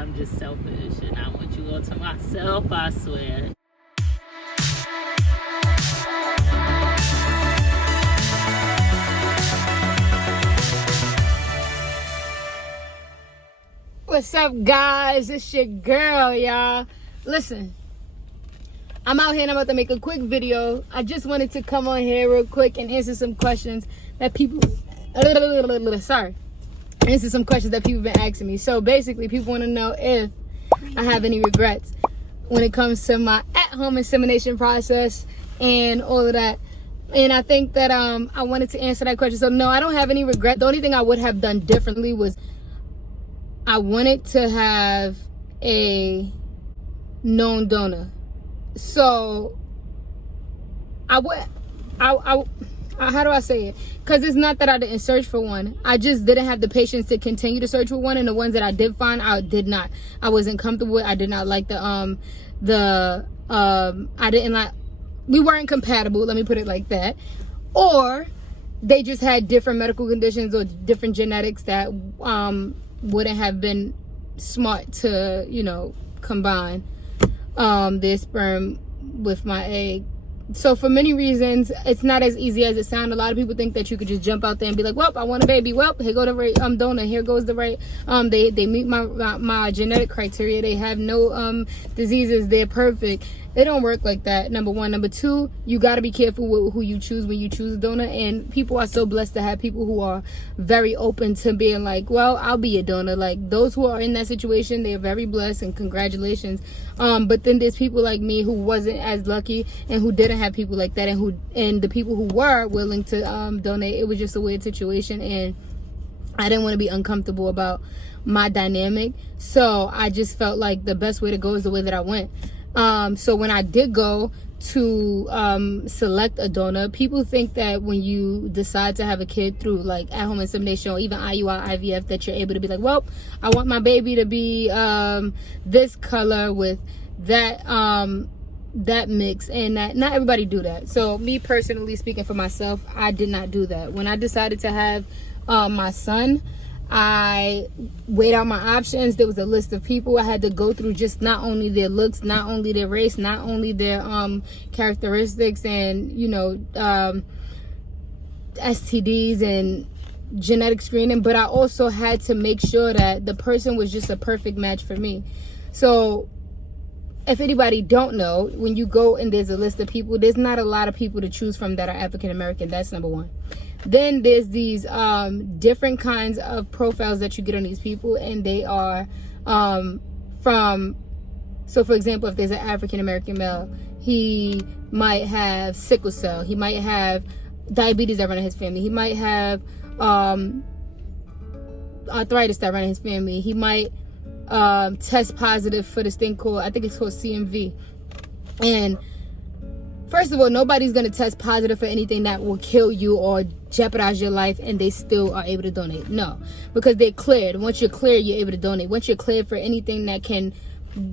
I'm just selfish and I want you all to myself, I swear. What's up, guys? It's your girl, y'all. Listen, I'm out here and I'm about to make a quick video. I just wanted to come on here real quick and answer some questions that people... Answer some questions that people have been asking me. So basically, people want to know if I have any regrets when it comes to my at-home insemination process and all of that. And I think that I wanted to answer that question. So no, I don't have any regret. The only thing I would have done differently was I wanted to have a known donor. So how do I say it? Because it's not that I didn't search for one. I just didn't have the patience to continue to search for one. And the ones that I did find, I did not. I wasn't comfortable with. I did not like I didn't like, we weren't compatible. Let me put it like that. Or they just had different medical conditions or different genetics that wouldn't have been smart to, combine their sperm with my egg. So for many reasons, it's not as easy as it sounds. A lot of people think that you could just jump out there and be like, well, I want a baby. Well, here go the right donor. Here goes the right. They meet my genetic criteria. They have no diseases. They're perfect. It don't work like that, number one. Number two, you got to be careful with who you choose when you choose a donor. And people are so blessed to have people who are very open to being like, well, I'll be a donor. Like, those who are in that situation, they're very blessed and congratulations. But then there's people like me who wasn't as lucky and who didn't have people like that, and the people who were willing to donate, it was just a weird situation, and I didn't want to be uncomfortable about my dynamic. So I just felt like the best way to go is the way that I went. So when I did go to select a donor, people think that when you decide to have a kid through like at-home insemination or even IUI, IVF, that you're able to be like, well, I want my baby to be this color with that that mix, and that not everybody do that. So me personally speaking for myself, I did not do that. When I decided to have my son, I weighed out my options. There was a list of people I had to go through, just not only their looks, not only their race, not only their characteristics and STDs and genetic screening, but I also had to make sure that the person was just a perfect match for me. So if anybody don't know, when you go and there's a list of people, there's not a lot of people to choose from that are African American. That's number one. Then there's these different kinds of profiles that you get on these people, and they are so for example, if there's an African American male, he might have sickle cell, he might have diabetes that run in his family, he might have arthritis that run in his family, he might test positive for this thing called, I think it's called CMV. And first of all, nobody's going to test positive for anything that will kill you or jeopardize your life and they still are able to donate. No, because they're cleared. Once you're cleared, you're able to donate. Once you're cleared for anything that can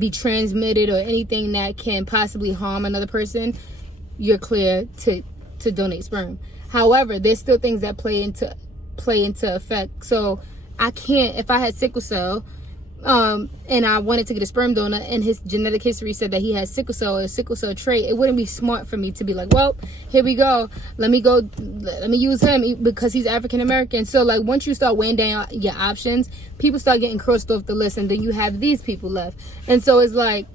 be transmitted or anything that can possibly harm another person, you're clear to donate sperm. However, there's still things that play into effect. So I can't, if I had sickle cell, and I wanted to get a sperm donor and his genetic history said that he has sickle cell or a sickle cell trait, it wouldn't be smart for me to be like, well, here we go, let me use him because he's African American. So like once you start weighing down your options, people start getting crossed off the list, and then you have these people left. And so it's like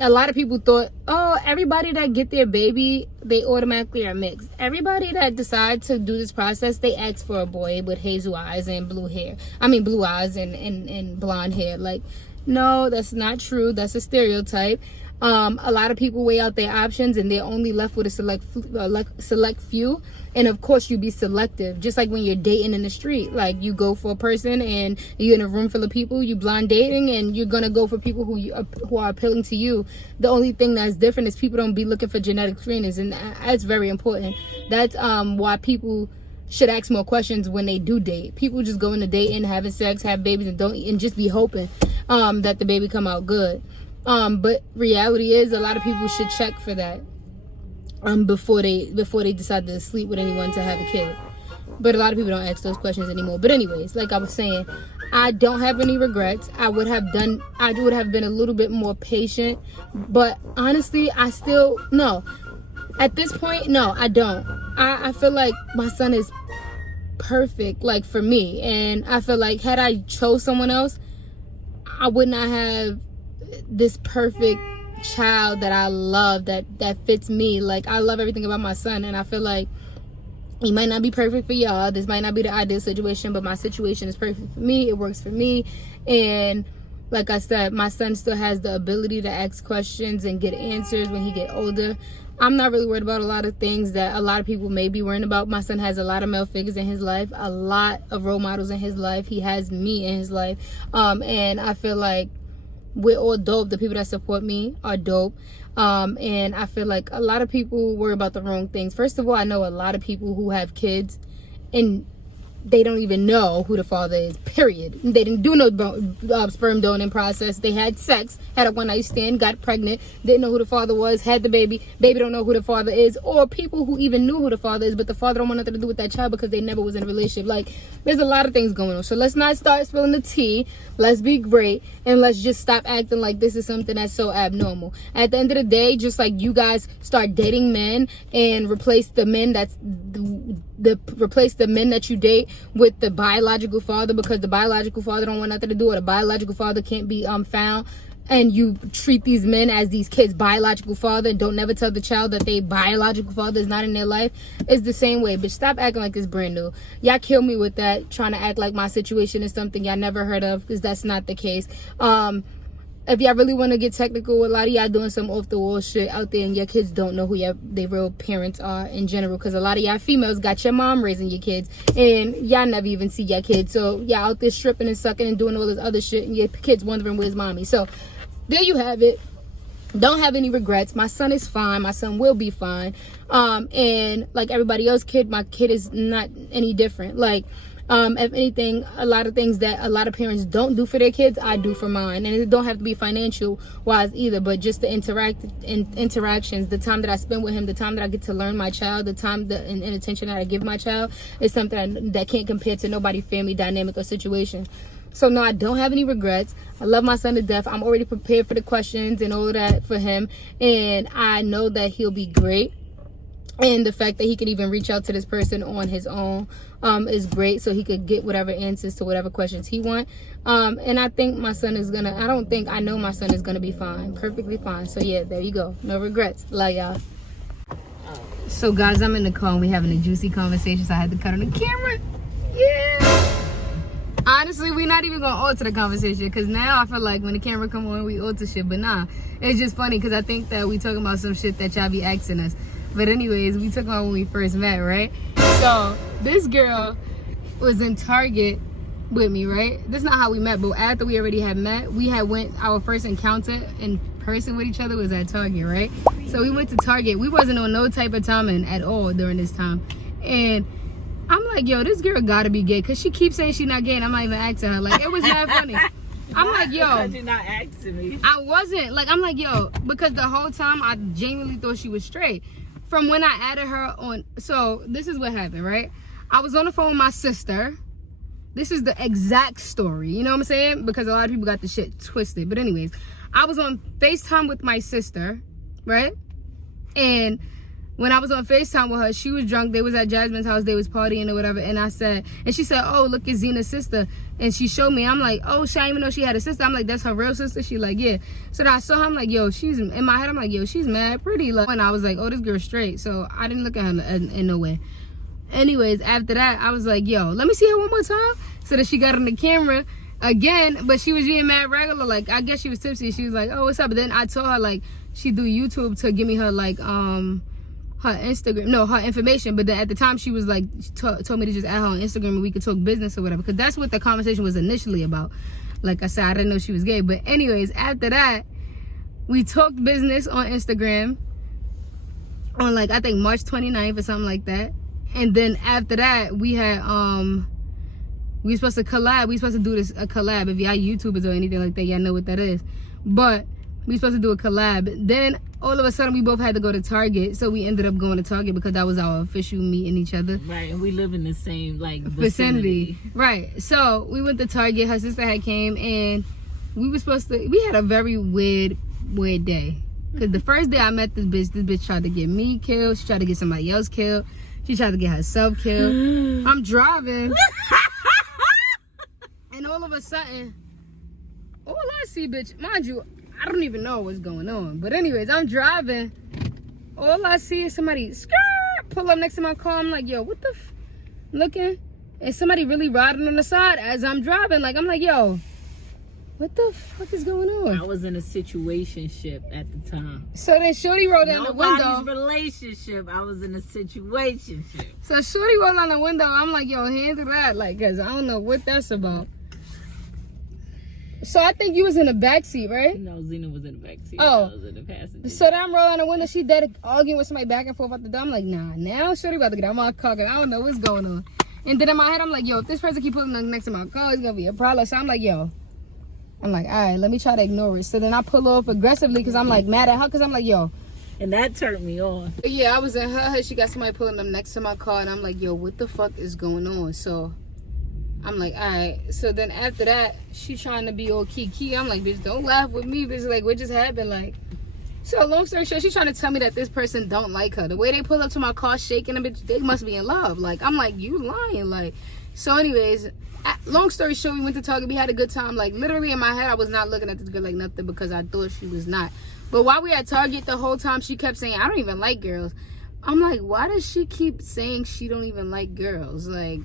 a lot of people thought, oh, everybody that get their baby, they automatically are mixed. Everybody that decide to do this process, they ask for a boy with hazel eyes and blue eyes and blonde hair. Like, no, that's not true. That's a stereotype. A lot of people weigh out their options and they're only left with a select few. And of course, you be selective, just like when you're dating in the street. Like, you go for a person and you're in a room full of people, you blind dating, and you're gonna go for people who are appealing to you. The only thing that's different is people don't be looking for genetic screenings, and that's very important. That's why people should ask more questions when they do date. People just go into dating, having sex, have babies, and just be hoping that the baby come out good. But reality is, a lot of people should check for that before they decide to sleep with anyone to have a kid. But a lot of people don't ask those questions anymore. But anyways, like I was saying, I don't have any regrets. I would have been a little bit more patient, but honestly, no. At this point, no, I don't. I feel like my son is perfect, like, for me, and I feel like had I chose someone else, I would not have this perfect child that I love, that fits me. Like, I love everything about my son, and I feel like he might not be perfect for y'all. This might not be the ideal situation, but my situation is perfect for me. It works for me. And like I said, my son still has the ability to ask questions and get answers when he get older. I'm not really worried about a lot of things that a lot of people may be worrying about. My son has a lot of male figures in his life, a lot of role models in his life. He has me in his life. And I feel like we're all dope. The people that support me are dope. And I feel like a lot of people worry about the wrong things. First of all, I know a lot of people who have kids and they don't even know who the father is, period. They didn't do no sperm donating process. They had sex, had a one-night stand, got pregnant, didn't know who the father was, had the baby don't know who the father is, or people who even knew who the father is, but the father don't want nothing to do with that child because they never was in a relationship. Like, there's a lot of things going on. So let's not start spilling the tea. Let's be great, and let's just stop acting like this is something that's so abnormal. At the end of the day, just like you guys start dating men and replace the men that you date with the biological father, because the biological father don't want nothing to do, or the biological father can't be found, and you treat these men as these kids' biological father and don't never tell the child that they biological father is not in their life, it's the same way. But stop acting like it's brand new. Y'all kill me with that, trying to act like my situation is something y'all never heard of, because that's not the case. If y'all really want to get technical, a lot of y'all doing some off the wall shit out there, and your kids don't know who their real parents are in general, because a lot of y'all females got your mom raising your kids and y'all never even see your kids. So y'all out there stripping and sucking and doing all this other shit, and your kids wondering where's mommy. So there you have it. Don't have any regrets. My son is fine. My son will be fine. And like everybody else kid, my kid is not any different. Like, if anything, a lot of things that a lot of parents don't do for their kids, I do for mine. And it don't have to be financial wise either, but just the interactions, the time that I spend with him, the time that I get to learn my child, the time and attention that I give my child is something that can't compare to nobody's family dynamic or situation. So no, I don't have any regrets. I love my son to death. I'm already prepared for the questions and all of that for him, and I know that he'll be great. And the fact that he could even reach out to this person on his own is great, so he could get whatever answers to whatever questions he wants. And I think my son is gonna, I know my son is gonna be fine, perfectly fine. So yeah, there you go. No regrets. Love y'all. So guys, I'm in the car and we having a juicy conversation, so I had to cut on the camera. Yeah. Honestly, we're not even gonna alter the conversation, because now I feel like when the camera come on, we alter shit. But nah, it's just funny because I think that we talking about some shit that y'all be asking us. But anyways, we talking about when we first met, right? So this girl was in Target with me, right? This is not how we met, but after we already had met, our first encounter in person with each other was at Target, right? So we went to Target. We wasn't on no type of timing at all during this time. And I'm like, yo, this girl gotta be gay, because she keeps saying she's not gay, and I'm not even asking her. Like, it was mad funny. I'm like, yo. Because you're not asking me. I wasn't. Like, I'm like, yo, because the whole time I genuinely thought she was straight. From when I added her on, so this is what happened, right? I was on the phone with my sister. This is the exact story, you know what I'm saying? Because a lot of people got the shit twisted. But anyways, I was on FaceTime with my sister, right? And when I was on FaceTime with her, she was drunk. They was at Jasmine's house. They was partying or whatever. And she said, oh, look, it's Zena's sister. And she showed me. I'm like, oh, she didn't even know she had a sister. I'm like, that's her real sister? She like, yeah. So then I saw her. I'm like, yo, in my head, I'm like, yo, she's mad pretty. Like, and I was like, oh, this girl's straight. So I didn't look at her in no way. Anyways, after that, I was like, yo, let me see her one more time. So then she got on the camera again, but she was being mad regular. Like, I guess she was tipsy. She was like, oh, what's up? But then I told her, like, she do YouTube to give me her, like, her Instagram, no, her information. But then at the time she was like, she told me to just add her on Instagram and we could talk business or whatever, because that's what the conversation was initially about. Like I said, I didn't know she was gay. But anyways, after that, we talked business on Instagram on, like, I think March 29th or something like that. And then after that, we had we were supposed to collab. We were supposed to do a collab. If y'all YouTubers or anything like that, y'all know what that is. But we were supposed to do a collab. Then all of a sudden we both had to go to Target, so we ended up going to Target because that was our official meeting each other. Right, and we live in the same like vicinity. Right. So we went to Target. Her sister had came, and we had a very weird day. Because the first day I met this bitch tried to get me killed. She tried to get somebody else killed. She tried to get herself killed. I'm driving. And all of a sudden, all I see, bitch, mind you, I don't even know what's going on. But anyways, I'm driving. All I see is somebody pull up next to my car. I'm like, yo, what the looking? And somebody really riding on the side as I'm driving. Like, I'm like, yo, what the fuck is going on? I was in a situationship at the time. So then Shorty rolled down the window. Nobody's relationship. I was in a situationship. So Shorty rolled down the window. I'm like, yo, handle that. Like, cause I don't know what that's about. So I think you was in the back seat, right? No, Zena was in the back seat. Oh. I was in the passenger. So then I'm rolling down the window. She dead arguing with somebody back and forth out the door. I'm like, nah, now Shorty about to get out of my car. Cause I don't know what's going on. And then in my head, I'm like, yo, if this person keep pulling up next to my car, it's gonna be a problem. So I'm like, yo. I'm like, all right, let me try to ignore it. So then I pull off aggressively because I'm like mad at her because I'm like, yo. And that turned me on. Yeah, I was in her hood. She got somebody pulling up next to my car. And I'm like, yo, what the fuck is going on? So I'm like, all right. So then after that, she trying to be all kiki. I'm like, bitch, don't laugh with me, bitch. Like, what just happened? Like, so long story short, she's trying to tell me that this person don't like her. The way they pull up to my car shaking a bitch, they must be in love. Like, I'm like, you lying. Like, so anyways, long story short, we went to Target. We had a good time. Like, literally in my head, I was not looking at this girl like nothing because I thought she was not. But while we at Target the whole time, she kept saying, I don't even like girls. I'm like, why does she keep saying she don't even like girls? Like,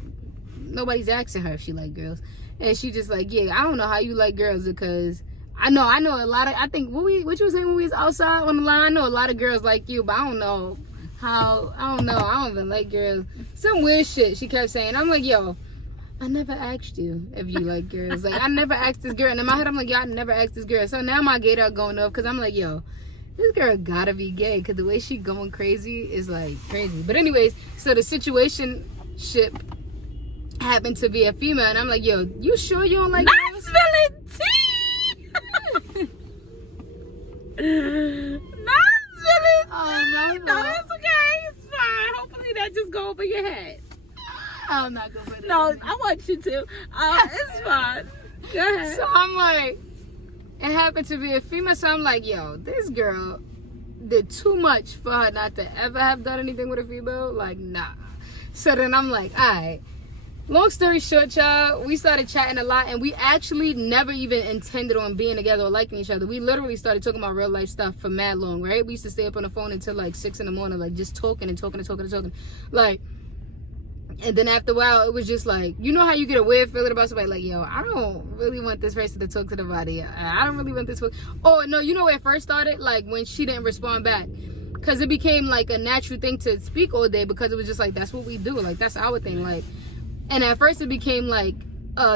nobody's asking her if she like girls. And she just like, yeah, I don't know how you like girls because I know a lot of, I think, what you were saying when we was outside on the line? I know a lot of girls like you, but I don't know how, I don't even like girls. Some weird shit she kept saying. I'm like, yo, I never asked you if you like girls. Like, I never asked this girl. And in my head, I'm like, yo, I never asked this girl. So now my gaydar going up because I'm like, yo, this girl gotta be gay because the way she going crazy is like crazy. But anyways, so the situationship happened to be a female. And I'm like, yo, you sure you don't like girls? Not spilling tea! Not spilling tea! Oh, no, that's okay. It's fine. Hopefully that just go over your head. I'm not gonna put it No, in. I want you to. It's fine. Go ahead. So I'm like, it happened to be a female. So I'm like, yo, this girl did too much for her not to ever have done anything with a female. Like, nah. So then I'm like, all right. Long story short, y'all, we started chatting a lot, and we actually never even intended on being together or liking each other. We literally started talking about real life stuff for mad long, right? We used to stay up on the phone until like 6 in the morning, like just talking. Like, and then after a while, it was just like, you know how you get a weird feeling about somebody, like, yo, I don't really want this person to talk to the body. I don't really want this. Oh, no, you know where it first started? Like, when she didn't respond back. Because it became, like, a natural thing to speak all day because it was just like, that's what we do. Like, that's our thing. Like, and at first it became, like,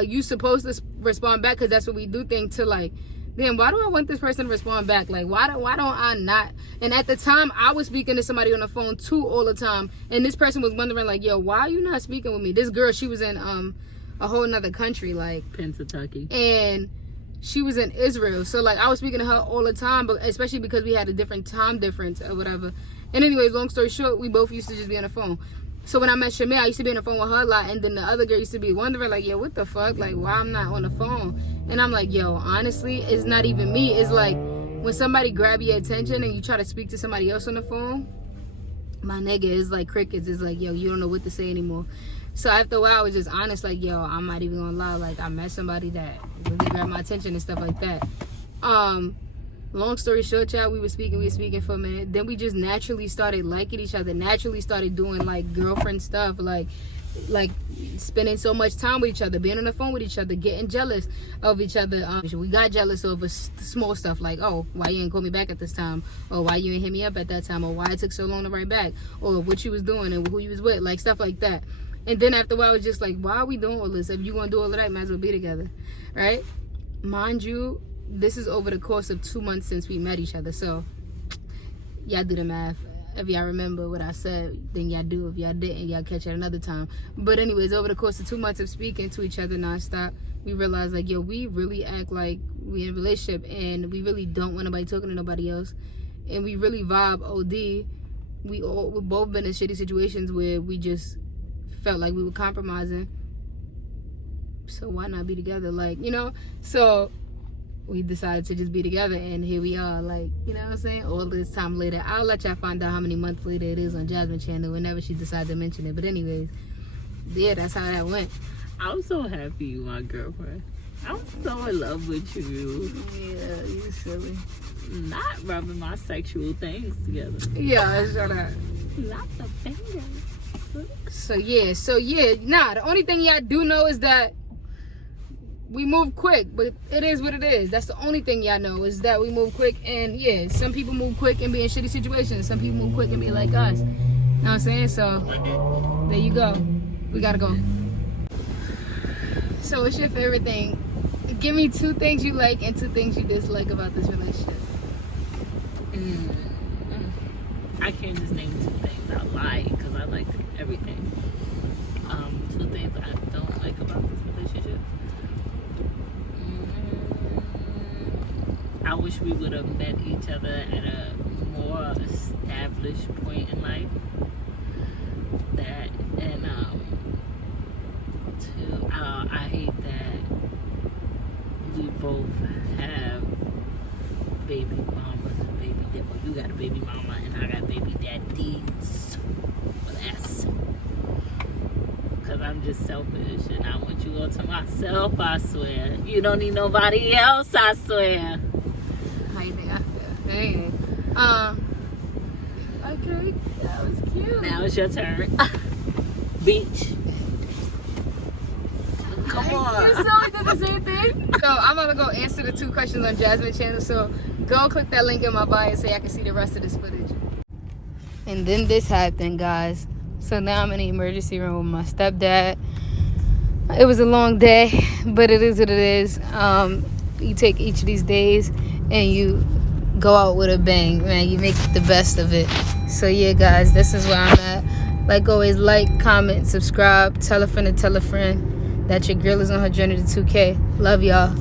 you supposed to respond back because that's what we do thing to, like, damn, why do I want this person to respond back? Like, why don't I not? And at the time, I was speaking to somebody on the phone too all the time. And this person was wondering, like, yo, why are you not speaking with me? This girl, she was in a whole nother country, like Pennsylvania. And she was in Israel. So, like, I was speaking to her all the time, but especially because we had a different time difference or whatever. And anyways, long story short, we both used to just be on the phone. So when I met Shamir, I used to be on the phone with her a lot, and then the other girl used to be wondering, like, yo, what the fuck? Like, why I'm not on the phone? And I'm like, yo, honestly, it's not even me. It's like when somebody grab your attention and you try to speak to somebody else on the phone, my nigga, is like crickets. It's like, yo, you don't know what to say anymore. So after a while, I was just honest, like, yo, I'm not even gonna lie. Like, I met somebody that really grabbed my attention and stuff like that. Long story short, child, we were speaking for a minute. Then we just naturally started liking each other, naturally started doing like girlfriend stuff, like spending so much time with each other, being on the phone with each other, getting jealous of each other. We got jealous over small stuff like, oh, why you didn't call me back at this time, or why you didn't hit me up at that time, or why it took so long to write back, or what you was doing and who you was with, like stuff like that. And then after a while, it was just like, why are we doing all this? If you gonna do all of that, might as well be together, right? Mind you, this is over the course of 2 months since we met each other. So y'all do the math. If y'all remember what I said, then y'all do. If y'all didn't, y'all catch it another time. But anyways, over the course of 2 months of speaking to each other nonstop, we realized, like, yo, we really act like we in a relationship, and we really don't want nobody talking to nobody else. and we really vibe OD. We've both been in shitty situations where we just felt like we were compromising. So why not be together? Like, you know? So we decided to just be together, and here we are. Like, you know what I'm saying? All this time later. I'll let y'all find out how many months later it is on Jasmine channel whenever she decides to mention it. But anyways, yeah, that's how that went. I'm so happy you my girlfriend. I'm so in love with you. Yeah, you silly. Not rubbing my sexual things together. Yeah, shut up. Not the fingers. So yeah. Nah, the only thing y'all do know is that we move quick, but it is what it is. That's the only thing y'all know is that we move quick. And yeah, some people move quick and be in shitty situations. Some people move quick and be like us. You know what I'm saying? So there you go. We gotta go. So what's your favorite thing? Give me 2 things you like and 2 things you dislike about this relationship. I can't just name 2 things I like, because I like everything. 2 things I don't like about this relationship. I wish we would have met each other at a more established point in life. That, and 2, I hate that we both have baby mamas and baby daddy. Well, you got a baby mama and I got baby daddies with S. Because I'm just selfish and I want you all to myself, I swear. You don't need nobody else, I swear. How you think I feel? Hey. Okay, that was cute. Now it's your turn. Beach. Come on. You saw we did the same thing? So I'm gonna go answer the 2 questions on Jasmine channel. So go click that link in my bio so I can see the rest of this footage. And then this happened, guys. So now I'm in the emergency room with my stepdad. It was a long day, but it is what it is. You take each of these days and you go out with a bang, man. You make the best of it. So yeah, guys, this is where I'm at. Like always, like, comment, subscribe, tell a friend to tell a friend that your girl is on her journey to 2K. Love y'all.